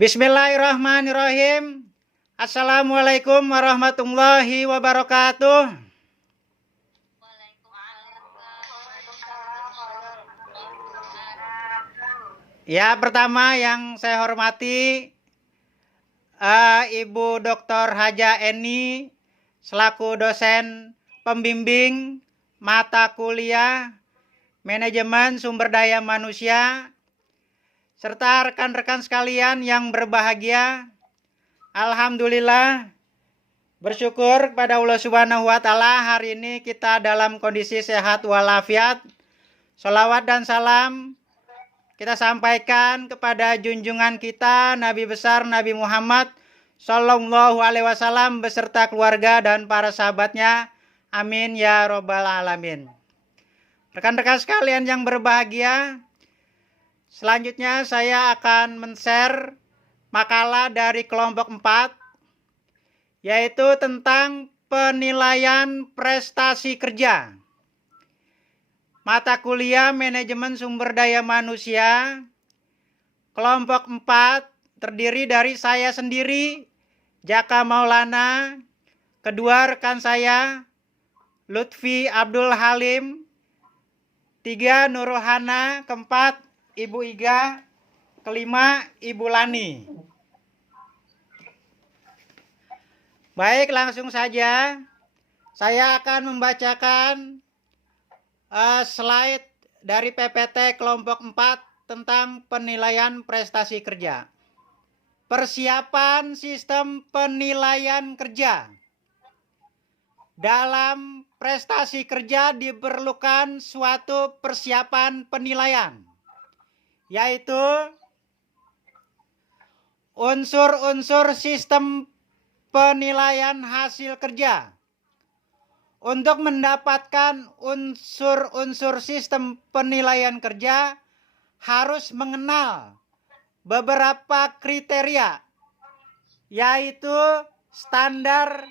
Bismillahirrahmanirrahim. Assalamualaikum warahmatullahi wabarakatuh. Ya, pertama yang saya hormati Ibu Dr. Haja Eni selaku dosen pembimbing mata kuliah Manajemen Sumber Daya Manusia, serta rekan-rekan sekalian yang berbahagia. Alhamdulillah, bersyukur kepada Allah Subhanahu wa Ta'ala, hari ini kita dalam kondisi sehat walafiat. Sholawat dan salam kita sampaikan kepada junjungan kita Nabi besar Nabi Muhammad Sallallahu Alaihi Wasallam beserta keluarga dan para sahabatnya. Amin ya robbal alamin. Rekan-rekan sekalian yang berbahagia, selanjutnya saya akan men-share makalah dari kelompok 4, yaitu tentang penilaian prestasi kerja. Mata kuliah Manajemen Sumber Daya Manusia, kelompok 4, terdiri dari saya sendiri, Jaka Maulana, kedua rekan saya, Lutfi Abdul Halim, 3 Nurul Hana, keempat Ibu Iga, kelima Ibu Lani. Baik, langsung saja saya akan membacakan slide dari PPT kelompok 4 tentang penilaian prestasi kerja. Persiapan sistem penilaian kerja. Dalam prestasi kerja diperlukan suatu persiapan penilaian, yaitu unsur-unsur sistem penilaian hasil kerja. Untuk mendapatkan unsur-unsur sistem penilaian kerja, harus mengenal beberapa kriteria, yaitu standar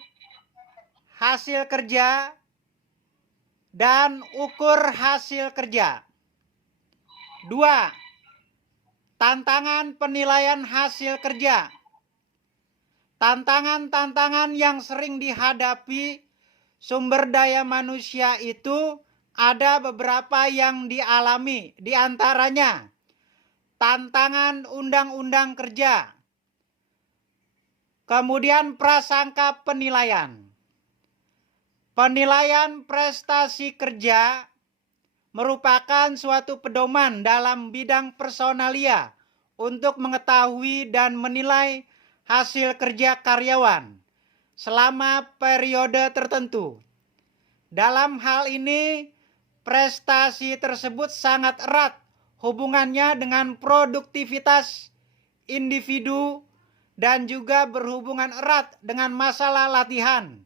hasil kerja dan ukur hasil kerja. 2. Tantangan penilaian hasil kerja. Tantangan-tantangan yang sering dihadapi sumber daya manusia itu ada beberapa yang dialami, di antaranya tantangan undang-undang kerja, kemudian prasangka penilaian. Penilaian prestasi kerja merupakan suatu pedoman dalam bidang personalia untuk mengetahui dan menilai hasil kerja karyawan selama periode tertentu. Dalam hal ini, prestasi tersebut sangat erat hubungannya dengan produktivitas individu dan juga berhubungan erat dengan masalah latihan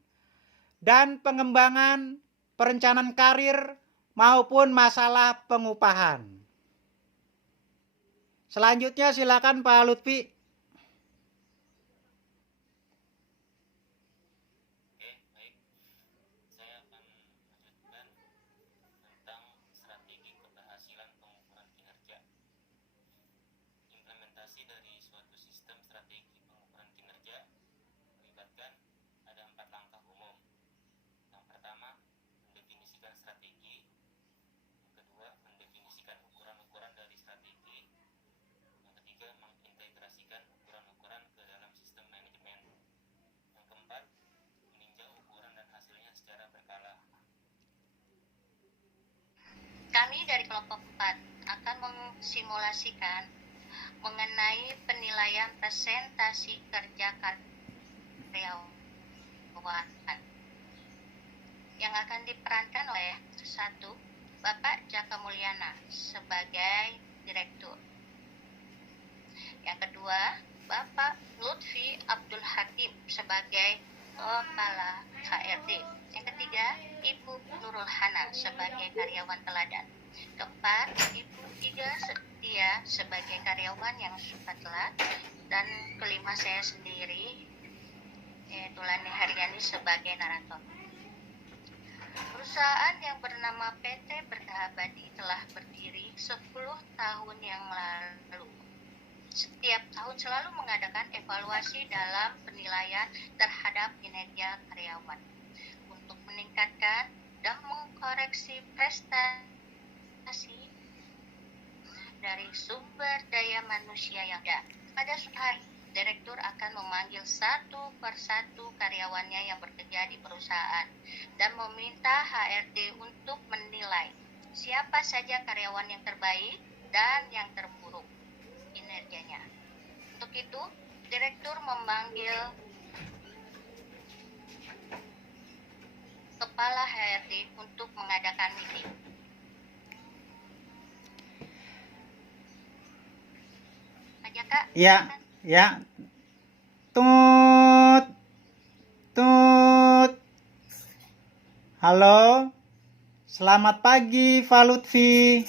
dan pengembangan perencanaan karir maupun masalah pengupahan. Selanjutnya silakan Pak Lutfi. Dari suatu sistem strategi pengukuran kinerja melibatkan ada 4 langkah umum. Yang pertama, mendefinisikan strategi. Yang kedua, mendefinisikan ukuran-ukuran dari strategi. Yang ketiga, mengintegrasikan ukuran-ukuran ke dalam sistem manajemen. Yang keempat, meninjau ukuran dan hasilnya secara berkala. Kami dari kelompok 4 akan mensimulasikan mengenai penilaian presentasi kerja karyawan yang akan diperankan oleh 1. Bapak Jaka Mulyana sebagai direktur. Yang kedua, Bapak Lutfi Abdul Hakim sebagai kepala HRD. Yang ketiga, Ibu Nurul Hana sebagai karyawan teladan. Keempat, Ibu Iga Setia sebagai karyawan yang suka telat. Dan kelima, saya sendiri, yaitu Lani Haryani sebagai narator. Perusahaan yang bernama PT Berkah Abadi telah berdiri 10 tahun yang lalu. Setiap setiap tahun selalu mengadakan evaluasi dalam penilaian terhadap kinerja karyawan untuk meningkatkan dan mengkoreksi prestasi dari sumber daya manusia yang ada. Pada suatu hari, direktur akan memanggil satu persatu karyawannya yang bekerja di perusahaan dan meminta HRD untuk menilai siapa saja karyawan yang terbaik dan yang terburuk kinerjanya. Untuk itu, direktur memanggil kepala HRD untuk mengadakan meeting. Pak Jaka, Ya, silakan. ya. Tut. Tut. Halo. Selamat pagi, Pak Lutfi.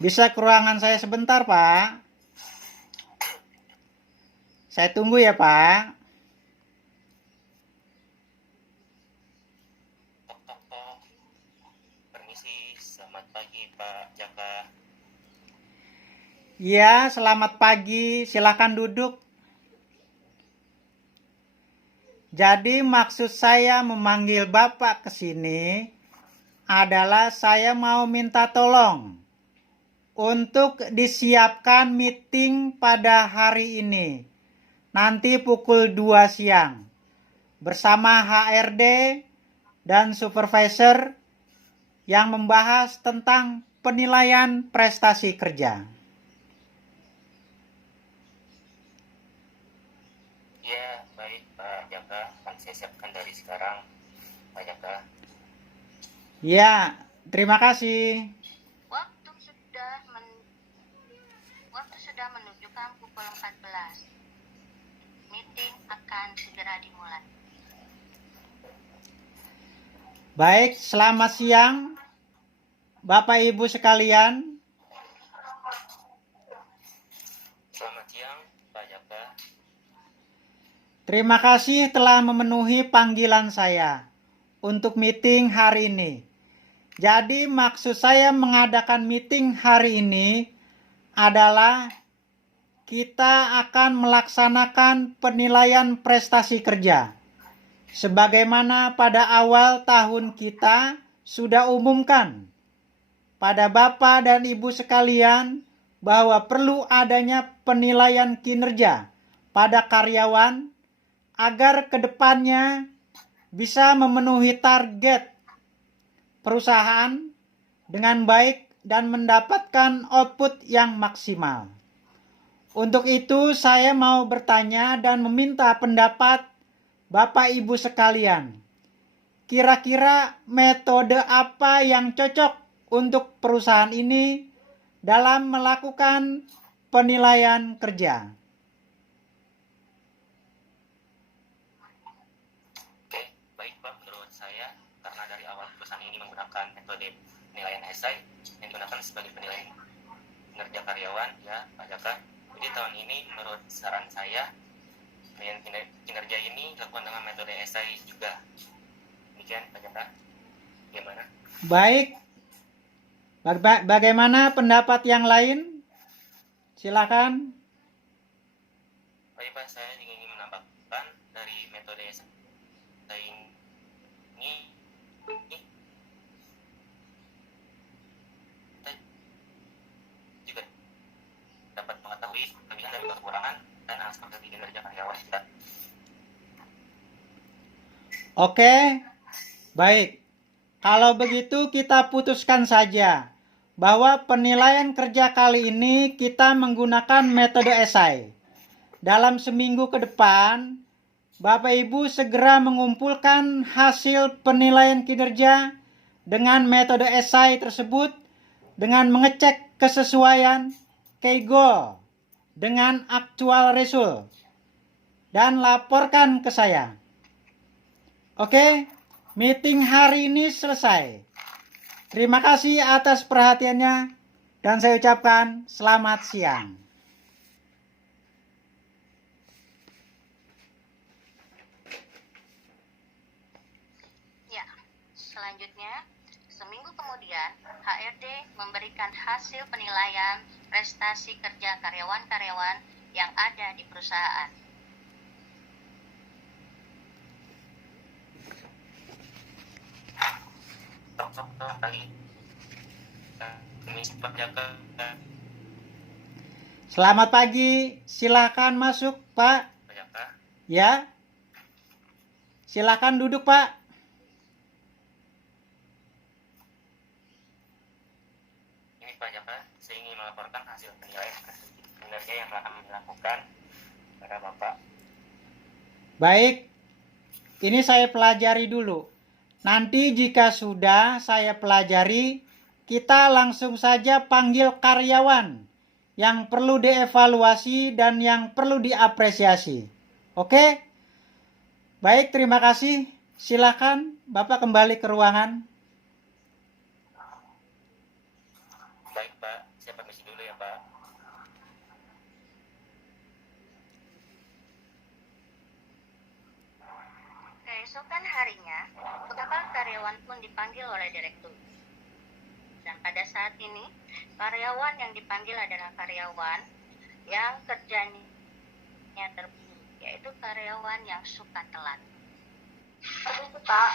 Bisa ke ruangan saya sebentar, Pak? Saya tunggu ya, Pak. Tok tok tok. Permisi, selamat pagi Pak Jaka. Ya, selamat pagi. Silakan duduk. Jadi maksud saya memanggil Bapak ke sini adalah saya mau minta tolong untuk disiapkan meeting pada hari ini. Nanti pukul 2 siang. Bersama HRD dan supervisor yang membahas tentang penilaian prestasi kerja. Ya, baik Pak Jaka, akan saya siapkan dari sekarang Pak Jaka. Ya, terima kasih. Waktu sudah menunjukkan pukul 14. Meeting akan segera dimulai. Baik, selamat siang Bapak Ibu sekalian. Selamat siang Pak Jaka. Terima kasih telah memenuhi panggilan saya untuk meeting hari ini. Jadi maksud saya mengadakan meeting hari ini adalah kita akan melaksanakan penilaian prestasi kerja. Sebagaimana pada awal tahun kita sudah umumkan pada Bapak dan Ibu sekalian bahwa perlu adanya penilaian kinerja pada karyawan agar kedepannya bisa memenuhi target perusahaan dengan baik dan mendapatkan output yang maksimal. Untuk itu saya mau bertanya dan meminta pendapat Bapak Ibu sekalian. Kira-kira metode apa yang cocok untuk perusahaan ini dalam melakukan penilaian kerja? Oke, baik Pak, menurut saya karena dari awal perusahaan ini menggunakan metode penilaian SI yang digunakan sebagai penilaian kinerja karyawan ya Pak Jaka. Jadi tahun ini menurut saran saya penilaian kinerja ini dilakukan dengan metode SI juga. Demikian Pak Jaka. Gimana? Baik. Bagaimana pendapat yang lain? Silakan. Baik Pak, saya ingin menambahkan dari metode SI ini kita juga dapat mengetahui kelebihan dan kekurangan dan aspek dari kinerja karyawan kita. Oke. Baik. Kalau begitu kita putuskan saja bahwa penilaian kerja kali ini kita menggunakan metode SI. Dalam seminggu ke depan, Bapak Ibu segera mengumpulkan hasil penilaian kinerja dengan metode SI tersebut dengan mengecek kesesuaian key goal dengan actual result dan laporkan ke saya. Oke, meeting hari ini selesai. Terima kasih atas perhatiannya dan saya ucapkan selamat siang. Ya, selanjutnya, seminggu kemudian, HRD memberikan hasil penilaian prestasi kerja karyawan-karyawan yang ada di perusahaan. Selamat pagi, silakan masuk Pak. Ya, silakan duduk Pak. Ini Pak Jaka, saya ingin melaporkan hasil penilaian kinerja yang telah kami lakukan kepada Bapak. Baik, ini saya pelajari dulu. Nanti jika sudah saya pelajari, kita langsung saja panggil karyawan yang perlu dievaluasi dan yang perlu diapresiasi. Oke? Baik, terima kasih. Silakan Bapak kembali ke ruangan. Baik Pak, saya permisi dulu ya Pak. Keesokan harinya, beberapa karyawan pun dipanggil oleh direktur. Dan pada saat ini, karyawan yang dipanggil adalah karyawan yang kerjanya terburuk, yaitu karyawan yang suka telat. Permisi Pak.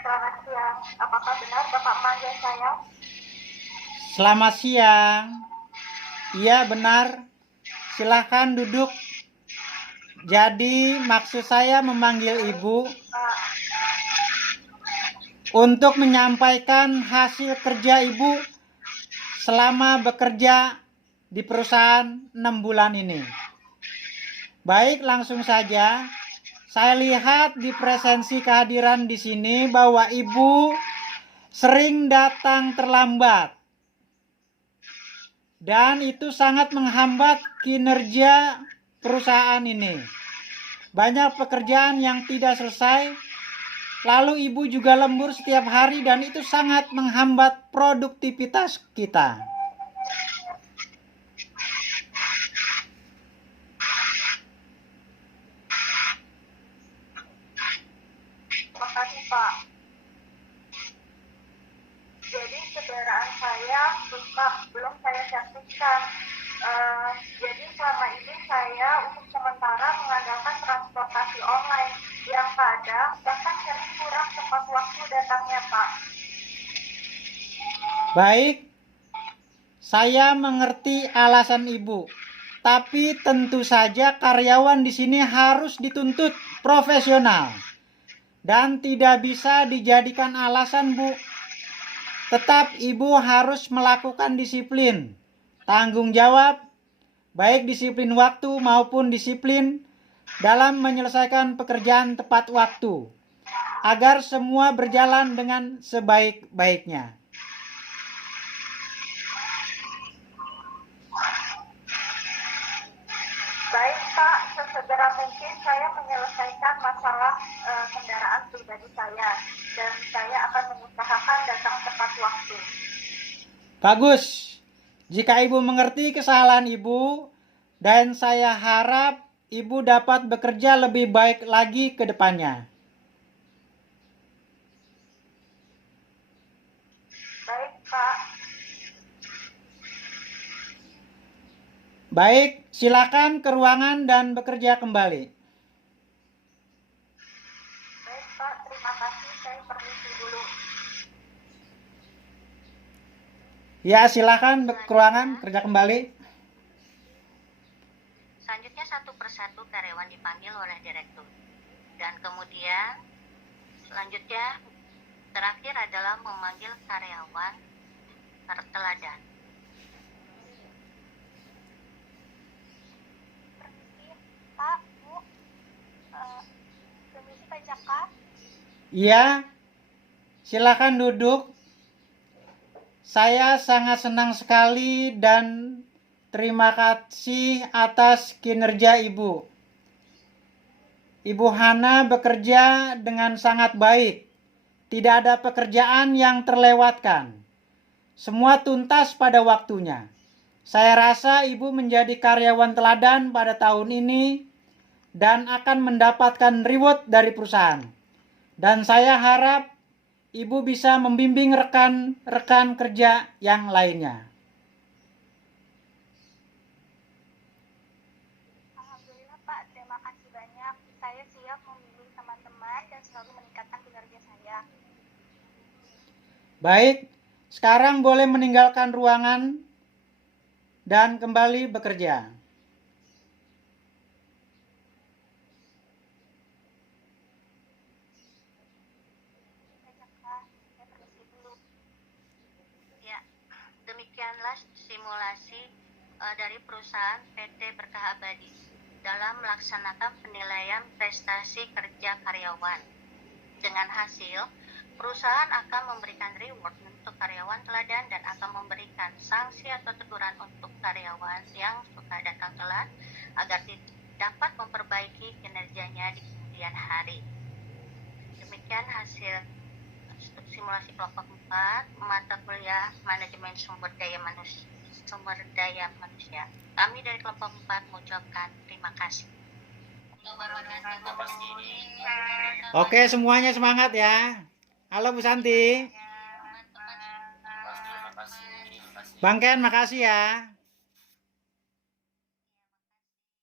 Selamat siang. Apakah benar Bapak manggil saya? Selamat siang. Iya benar. Silahkan duduk. Jadi maksud saya memanggil Ibu untuk menyampaikan hasil kerja Ibu selama bekerja di perusahaan 6 bulan ini. Baik, langsung saja. Saya lihat di presensi kehadiran di sini bahwa Ibu sering datang terlambat. Dan itu sangat menghambat kinerja perusahaan ini. Banyak pekerjaan yang tidak selesai. Lalu Ibu juga lembur setiap hari dan itu sangat menghambat produktivitas kita. Terima kasih Pak. Jadi kendaraan saya rusak, belum saya serviskan. Jadi selama ini saya untuk sementara mengandalkan transportasi online yang kadang bahkan sering kurang tepat waktu datangnya Pak. Baik, saya mengerti alasan Ibu. Tapi tentu saja karyawan di sini harus dituntut profesional. Dan tidak bisa dijadikan alasan, Bu. Tetap Ibu harus melakukan disiplin, tanggung jawab, baik disiplin waktu maupun disiplin dalam menyelesaikan pekerjaan tepat waktu, agar semua berjalan dengan sebaik-baiknya. Baik Pak, sesegera mungkin saya menyelesaikan masalah kendaraan pribadi saya dan saya akan mengusahakan datang tepat waktu. Bagus. Jika Ibu mengerti kesalahan Ibu, dan saya harap Ibu dapat bekerja lebih baik lagi ke depannya. Baik Pak. Baik, silakan ke ruangan dan bekerja kembali. Baik Pak, terima kasih. Saya permisi dulu. Ya, silakan ke ruangan, kerja kembali. Selanjutnya satu persatu karyawan dipanggil oleh direktur. Dan kemudian selanjutnya terakhir adalah memanggil karyawan terteladan. Pak, Bu, permisi Pak Jaka. Iya, silakan duduk. Saya sangat senang sekali dan terima kasih atas kinerja Ibu. Ibu Hana bekerja dengan sangat baik. Tidak ada pekerjaan yang terlewatkan. Semua tuntas pada waktunya. Saya rasa Ibu menjadi karyawan teladan pada tahun ini dan akan mendapatkan reward dari perusahaan. Dan saya harap Ibu bisa membimbing rekan-rekan kerja yang lainnya. saya siap membimbing teman-teman dan selalu meningkatkan kinerja saya. Baik, sekarang boleh meninggalkan ruangan dan kembali bekerja. Saya permisi dulu. Ya, demikianlah simulasi dari perusahaan PT Berkah Abadi dalam melaksanakan penilaian prestasi kerja karyawan. Dengan hasil, perusahaan akan memberikan reward untuk karyawan teladan dan akan memberikan sanksi atau teguran untuk karyawan yang suka datang telat agar dapat memperbaiki kinerjanya di kemudian hari. Demikian hasil simulasi kelompok 4 mata kuliah manajemen sumber daya manusia. Kami dari kelompok 4 mengucapkan terima kasih. Oke, semuanya semangat ya. Halo Bu Santi. Terima kasih. Bang Ken, makasih ya.